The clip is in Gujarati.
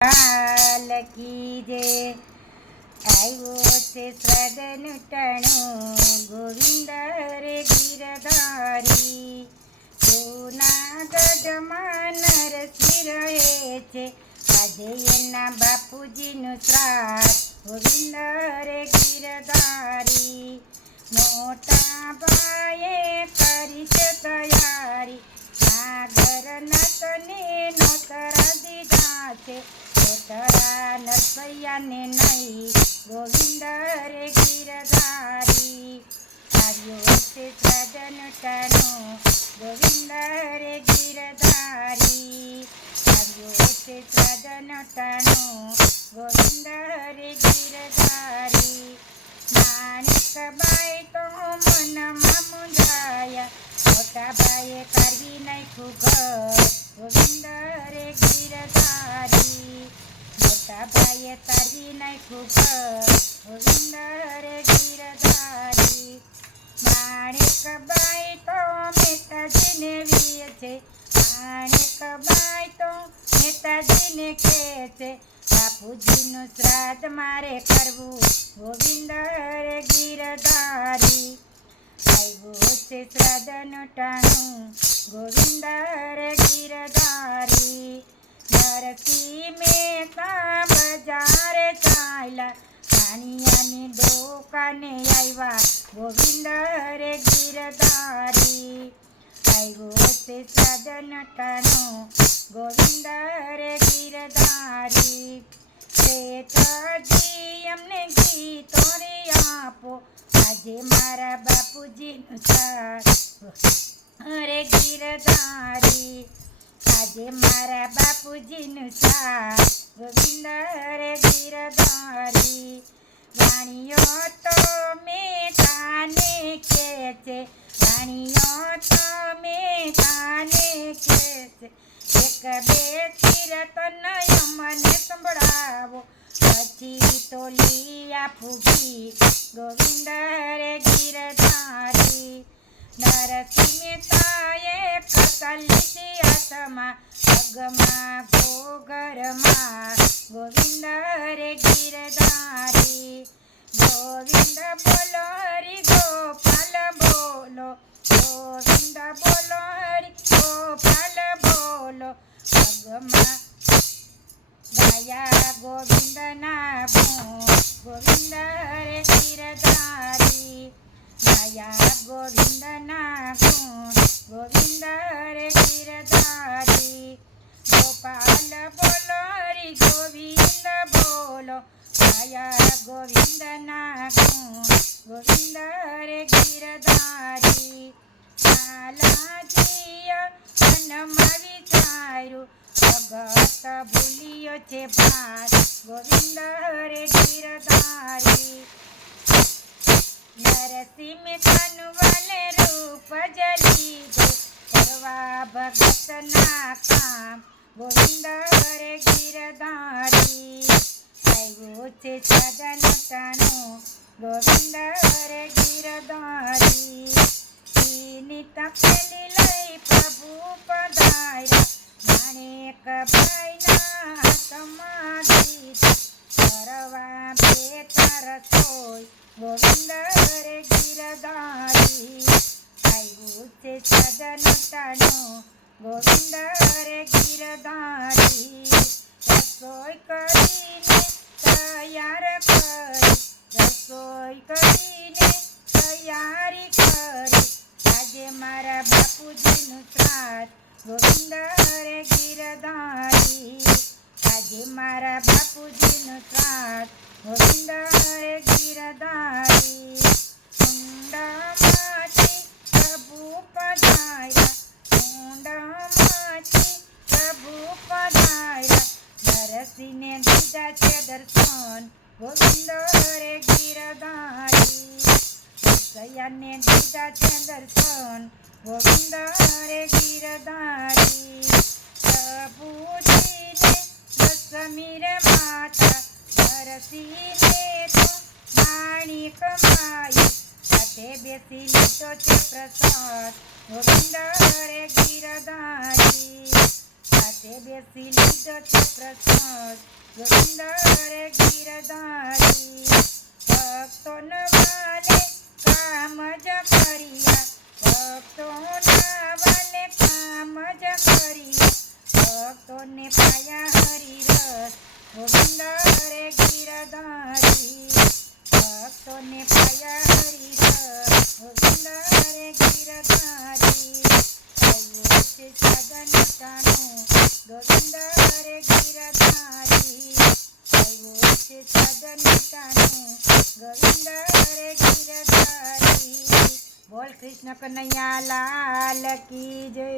લાલ કી જે આવ્યો છે શ્રદ્ધનું ટાણું ગોવિંદ રે ગીરધારી જૂનાગઢમાં નરસિંહ રહે છે આજે એના બાપુજીનું શ્રાદ્ધ ગોવિંદ રે ગીરધારી મોટા ભાઈએ કરી છે તૈયારી નાગર નટને નોતરા દીધા છે નોતરા નરસૈયાને નહીં ગોવિંદ રે ગીરધારી આવ્યો છે શ્રદ્ધનું ટાણું ગોવિંદ રે ગીરધારી આવ્યો છે શ્રદ્ધનું ટાણું ગોવિંદ રે ગીરધારી માણિકબાઈ તો મનમાં મૂંઝાયા મોટા ભાઈએ કાઢી નાખ્યું ઘર ગોવિંદ રે ગીરધારી મોટા ભાઈએ કાઢી નાખ્યું ઘર ગોવિંદ રે ગીરધારી માણિકબાઈ તો મહેતાજીને વીએ છે માણિકબાઈ તો મહેતાજીને કહે છે બાપુજીનું શ્રાદ્ધ મારે કરવું ગોવિંદ રે ગીરધારી આવ્યો છે શ્રાદ્ધનું ટાણું ગોવિંદ રે ગીરધારી નરસિંહ મહેતા બજારે ચાલ્યા પાણીયાની દુકાને આવ્યા ગોવિંદ રે ગીરધારી આવ્યો છે શ્રાદ્ધનું ટાણું ગોવિંદ રે ગીરધારી શેઠજી અમને ગીતો રે આપો આજે મારા બાપુજીનું શ્રાદ્ધ રે ગીરધારી આજે મારા બાપુજીનું શ્રાદ્ધ ગોવિંદ રે ગીરધારી વાણીઓ તો મેટાને કહે છે વાણીઓ તો મેટાને કહે છે એક બે કીર્તન અમને સંભળાવો પછી તો લીયા ફૂગી ગોવિંદ રે ગીરધારી નરસિંહ મહેતાએ કસલ લીધી હાથમાં પગમાં ઘોઘરમાં ગોવિંદ રે ગીરધારી ગોવિંદ બોલો હરી ગોપાલ બોલો ગોવિંદ બોલો હરી ગોપાલ બોલો પગમાં ગાયા ગોવિંદના ગુણ ગોવિંદ રે ગીરધારી ગાયા ગોવિંદના ગુણ ગોવિંદ રે ગીરધારી ગોપાલ બોલો હરી ગોવિંદ બોલો ગાયા ગોવિંદના ગુણ ગોવિંદ રે ગીરધારી લાલાજીએ મનમાં વિચાર્યું ભગત ભૂલ્યો છે ભાત ગોવિંદ રે ગીરધારી નરસિંહ મહેતાનું વાલે રૂપ જ લીધું કરવા ભગતના કામ ગોવિંદ રે ગીરધારી આવ્યો છે શ્રદ્ધનું ટાણું ગોવિંદ રે ગીરધારી એની તપેલી લઈ પ્રભુ પધાર્યા માણિકબાઈના હાથમાં દીધું કરવા બેઠા રસોઈ ગોવિંદ રે ગીરધારી આવ્યું છે શ્રદ્ધનું ટાણું ગોવિંદ રે ગીરધારી રસોઈ કરીને તૈયાર કરી રસોઈ કરીને તૈયારી કરી આજે મારા બાપુજીનું શ્રાદ્ધ ગોવિંદ રે ગીરધારી આજે મારા બાપુજીનું શ્રાદ્ધ ગોવિંદ રે ગીરધારી કુંડમાંથી પ્રભુ પધાર્યા કુંડમાંથી પ્રભુ પધાર્યા નરસિંહને દીધા છે દર્શન ગોવિંદ રે ગીરધારી નરસૈયાને દીધા છે દર્શન ગોવિંદ રે ગીરધારી પ્રભુજીને સમીર માતા નરસિંહને તો માણિકબાઈ સાથે બેસી લીધો છે પ્રસાદ ગોવિંદ રે ગીરધારી સાથે બેસી લીધો છે પ્રસાદ ગોવિંદ રે ગીરધારી ભક્તોને વાલે કામ જ કર્યા ભક્તોના વાલે કામ જ કર્યા ભક્તોને પાયા હરિરસ ગોવિંદ રે ગીરધારી ભક્તોને પાયા હરિરસ ગોવિંદ રે ગીરધારી આવ્યો છે સાધન ટાણું ગોવિંદ રે ગીરધારી આવ્યો છે સાધન ટાણું ગોવિંદ રે ગીરધારી બોલ કૃષ્ણ કનૈયા લાલ કી જય.